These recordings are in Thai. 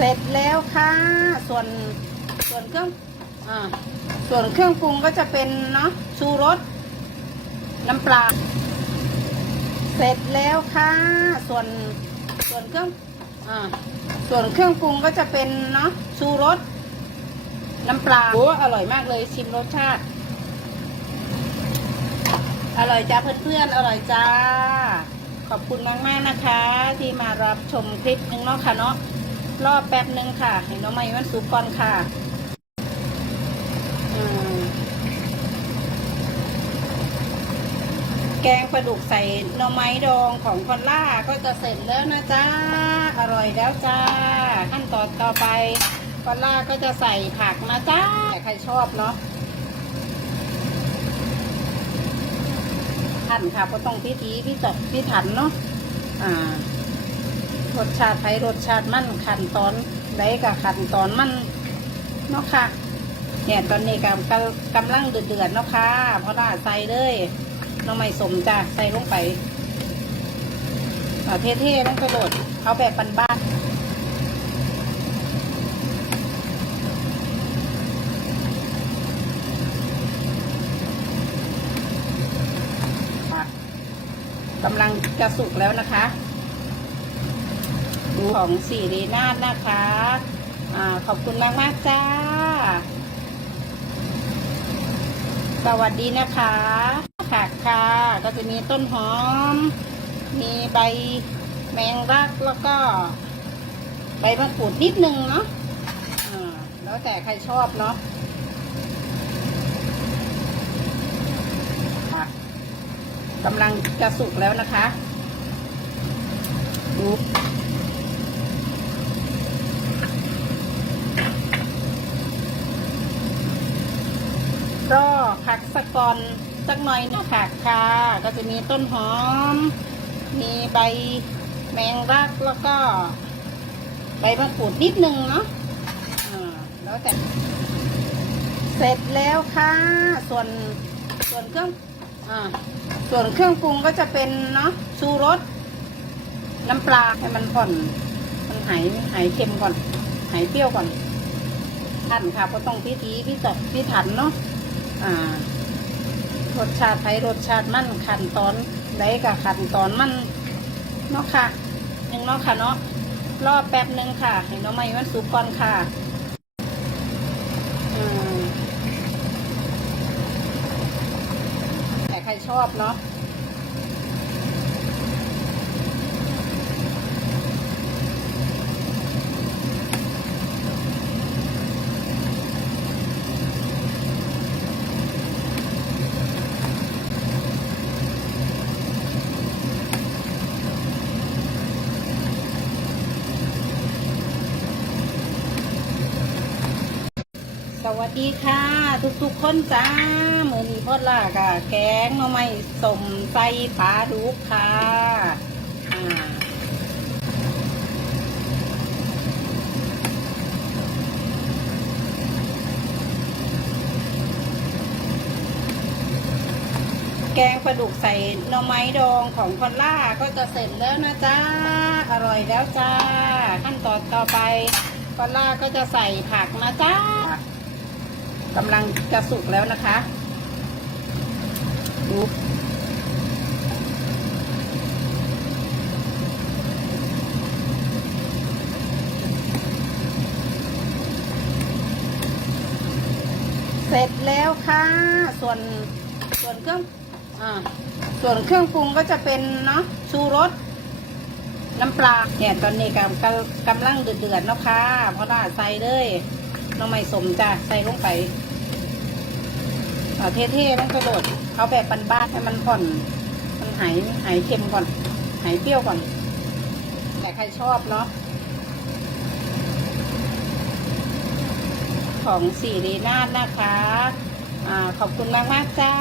เสร็จแล้วค่ะ ส่วนส่วนเครื่องอ่าส่วนเครื่องปรุงก็จะเป็นเนาะชูรสน้ำปลา เสร็จแล้วค่ะ ส่วนส่วนเครื่องอ่าส่วนเครื่องปรุงก็จะเป็นเนาะชูรสน้ำปลาโอ้อร่อยมากเลยชิมรสชาติ อร่อยจ้าเพื่อนๆอร่อยจ้า ขอบคุณมากๆนะคะ ที่มารับชมคลิปหนึงเนาะค่ะเนาะ รอบแป๊บหนึ่งค่ะเห็นน้องใหม่วันสุกก่อนค่ะอแกงปลาดุกใส่หน่อไม้ดองของคอนล่าก็จะเสร็จแล้วนะจ้าอร่อยแล้วจ้า ขั้นตอนต่อไปคอนล่าก็จะใส่ผักนะจ้าใครชอบเนาะทันค่ะเพราะต้องพิธีพิจัดพิถันเนาะอ่า รสชาติไทยรสชาติมันขันตอนใดกับขันตอนมันเนาะค่ะ เนี่ยตอนนี้กำกำกำลังเดือดเดือดๆเนาะค่ะ เพราะว่าใส่เลยน้องไม่สมจ้ะใส่ลงไปเท่ๆต้องกระโดดเอาแบบปันบ้านค่ะกำลังจะสุกแล้วนะคะ ของสีรีนาดนะคะอ่าขอบคุณมากมากจ้า สวัสดีนะคะค่ะค่ะก็จะมีต้นหอม มีใบแมงรักแล้วก็ใบมะกรูดนิดนึงเนาะอ่าแล้วแต่ใครชอบเนาะค่ะกำลังจะสุกแล้วนะคะดู รอผักสะกอนสักหน่อยนะค่ะค่ะ ก็จะมีต้นหอม มีใบแมงรักแล้วก็ใบมะกรูดนิดนึงเนาะอ่าแล้วแต่เสร็จแล้วค่ะ ส่วนส่วนเครื่องอ่าส่วนเครื่องปรุงก็จะเป็นเนาะชูรสน้ำปลาให้มันผ่อนมันหายหายเค็มก่อน หายเปรี้ยวก่อนทันค่ะเพราะต้องพิธีพิจัดพิถันเนาะ รสชาติไทยรสชาติมันขั้นตอนไดกับขั้นตอนมันเนาะค่ะหนึ่งเนาะค่ะเนาะรอบแป๊บหนึ่งค่ะเห็นน้องใหม่วันสุกก่อนค่ะอืมแต่ใครชอบเนาะ วัสดีค่ะ ทุกๆคนจ้าเมื่อนี้พ่อล่ากะแกงหน่อไม้สมใส่ปลาดุกค่ะแกงปลาดุกใส่หน่อไม้ดองของพอลล่าก็จะเสร็จแล้วนะจ้าอร่อยแล้วจ้า ขั้นตอนต่อไปพอลล่าก็จะใส่ผักนะจ้า กำลังจะสุกแล้วนะคะดูเสร็จแล้วค่ะ ส่วนส่วนเครื่องอ่าส่วนเครื่องปรุงก็จะเป็นเนาะชูรสน้ำปลาเนี่ยตอนนี้กำกำกำลังเดือดเดือดๆเนาะค่ะเพราะว่าใส่เลย น้องไม่สมจ้ะใส่ลงไปเท่ๆต้องกระโดดเอาแบบปันบ้านให้มันผ่อน มันหายหายเค็มก่อน หายเปรี้ยวก่อน แต่ใครชอบเนาะของสีรีนาดนะคะอ่าขอบคุณมากมากๆจ้า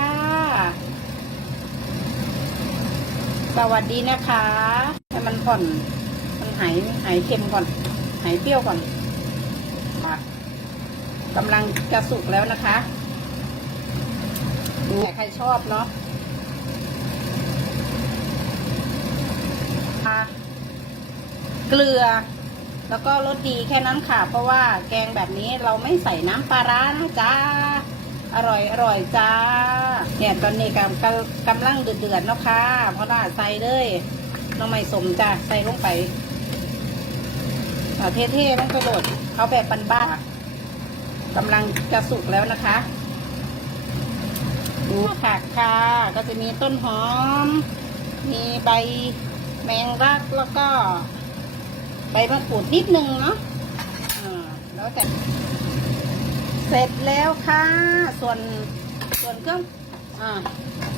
สวัสดีนะคะ ให้มันผ่อน มันหายหายเค็มก่อน หายเปรี้ยวก่อน กำลังจะสุกแล้วนะคะดูแต่ใครชอบเนาะเกลือ แล้วก็รสดีแค่นั้นค่ะ เพราะว่าแกงแบบนี้เราไม่ใส่น้ำปลาร้านะจ้าอร่อยอร่อยจ้า เนี่ยตอนนี้กำกำกำลังเดือดๆเนะค่ะเพราะว่าใส่เลยน้องไม่สมจ้าใส่ลงไปเท่ๆลงไปโหลดเอาแบบปันบ้า กำลังจะสุกแล้วนะคะ ดูผักค่ะ ก็จะมีต้นหอม มีใบแมงรักแล้วก็ ใบมะกรูดนิดนึงเนาะแล้วแต่เสร็จแล้วค่ะ ส่วนส่วนเครื่องอ่า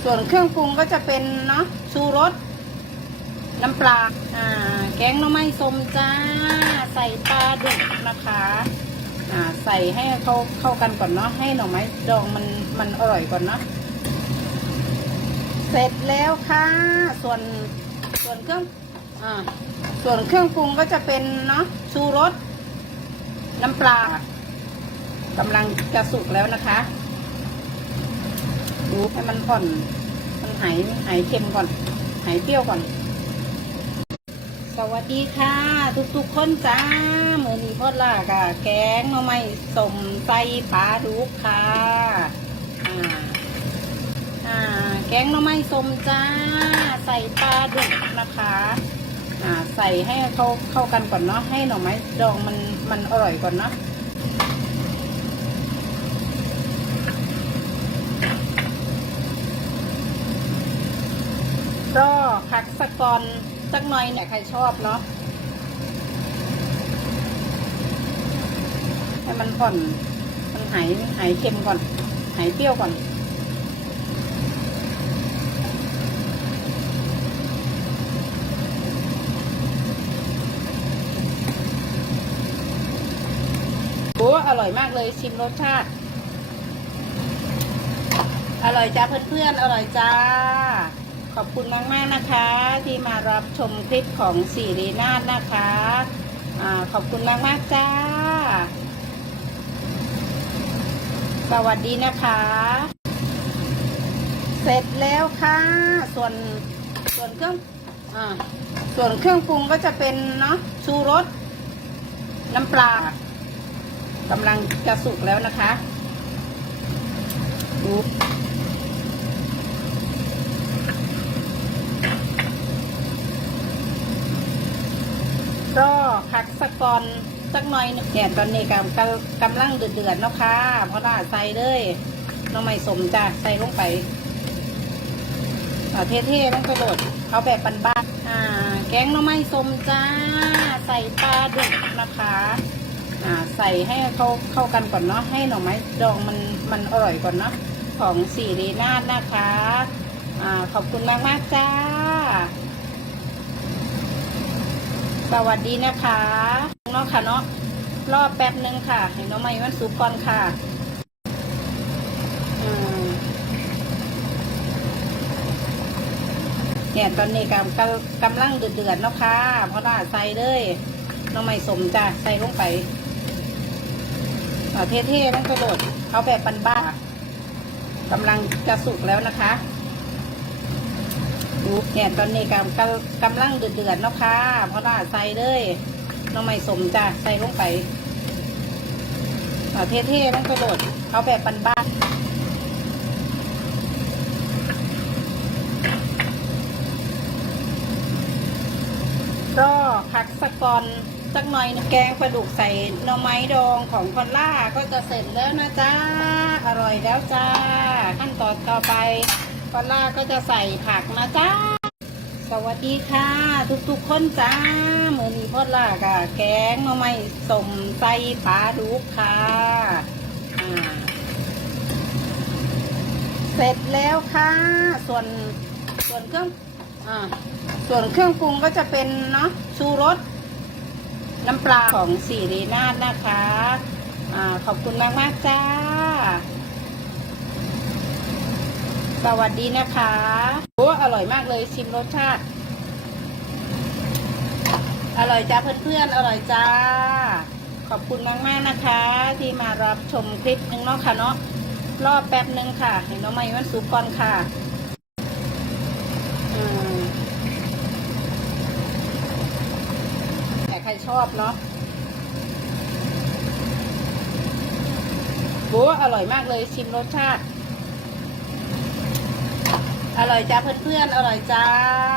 ส่วนเครื่องปรุงก็จะเป็นเนาะชูรสน้ำปลาอ่า แกงหน่อไม้ส้มจ้า ใส่ปลาดุกนะคะ ใส่ให้เขาเข้ากันก่อนเนาะให้หน่อไม้ดองมันมันอร่อยก่อนเนาะเสร็จแล้วค่ะ ส่วนส่วนเครื่องอ่าส่วนเครื่องปรุงก็จะเป็นเนาะชูรสน้ำปลากำลังจะสุกแล้วนะคะดูให้มันผ่อนมันหายหายเค็มก่อน หายเปรี้ยวก่อน สวัสดีค่ะ ทุกๆคนจ้ามือนี้พอดล่ากะแกงหน่อไม้สมใส่ปลาดุกค่ะอ่าอ่าแกงหน่อไม้ส้มจ้า ใส่ปลาดุกนะคะอ่าใส่ให้เขาเข้ากันก่อนเนาะให้หน่อไม้ดองมันมันอร่อยก่อนเนาะก็ผักสะกอน สักหน่อยเนี่ยใครชอบเนาะให้มันผ่อน มันหายหายเค็มก่อน หายเปรี้ยวก่อนโอ้อร่อยมากเลยชิมรสชาติ อร่อยจ้าเพื่อนๆ อร่อยจ้า อบคุณมากๆนะคะ ที่มารับชมคลิปของสีรีนาฏนะคะอ่าขอบคุณมากๆจ้า สวัสดีนะคะ เสร็จแล้วค่ะ ส่วนส่วนเครื่องอ่าส่วนเครื่องปรุงก็จะเป็นเนาะชูรสน้ำปลากำลังจะสุกแล้วนะคะดู ก็ผักสะกอนสักหน่อยเนี่ยตอนนี้กำกำกำลังเดือดๆเนาะค่ะเพราะว่าใส่เลยน้องไม่สมจ้ะใส่ลงไปเท่ๆลงไปโหลดเอาแบบบ้านอ่า แกงน่อไม้ส้มจ้า ใส่ปลาดุกนะคะอ่าใส่ให้เขาเข้ากันก่อนเนาะให้หน่อไม้ดองมันมันอร่อยก่อนเนาะของสีรีนาฏนะคะ อ่าขอบคุณมากมากจ้า สวัสดีนะคะเนาะค่ะเนาะรอบแป๊บนึงค่ะเห็นน้องไม้มันสุกก่อนค่ะอืมเนี่ยตอนนี้กำกำกำลังเดือดๆเนาะค่ะเพราะว่าใส่เลยน้องไม่สมจ้ะใส่ลงไปเท่ๆลงไปโหลดเอาแบบปันบ้านกำลังจะสุกแล้วนะคะ เนี่ยตอนนี้กำกำกำลังเดือดๆเนาะค่ะเพราะว่าใส่เลยน้องไม่สมจ้ะใส่ลงไปเอาเท่ๆลงไปโหลดเอาแบบปันบ้านก็ผักสะกอนสักหน่อยแกงปลาดุกใส่หน่อไม้ดองของพอลล่าก็จะเสร็จแล้วนะจ้า อร่อยแล้วจ้า ขั้นตอนต่อไป พอลล่าก็จะใส่ผักนะจ้า สวัสดีค่ะ ทุกๆคนจ้ามือนี้พอลล่ากะแกงหน่อไม้สมใส่ปลาดุกค่ะเสร็จแล้วค่ะ ส่วนส่วนเครื่องอ่าส่วนเครื่องปรุงก็จะเป็นเนาะชูรสน้ำปลาของสีรีนาฏนะคะ อ่า ขอบคุณมากมากๆจ้า สวัสดีนะคะโอ้อร่อยมากเลยชิมรสชาติ อร่อยจ้าเพื่อนๆอร่อยจ้า ขอบคุณมากมากนะคะ ที่มารับชมคลิปนึงเนาะค่ะเนาะรอบแป๊บนึงค่ะ เห็นน้องไม้มันซุปก่อนค่ะแต่ใครชอบเนาะโอ้อร่อยมากเลยชิมรสชาติ อร่อยจ้าเพื่อนๆ อร่อยจ้า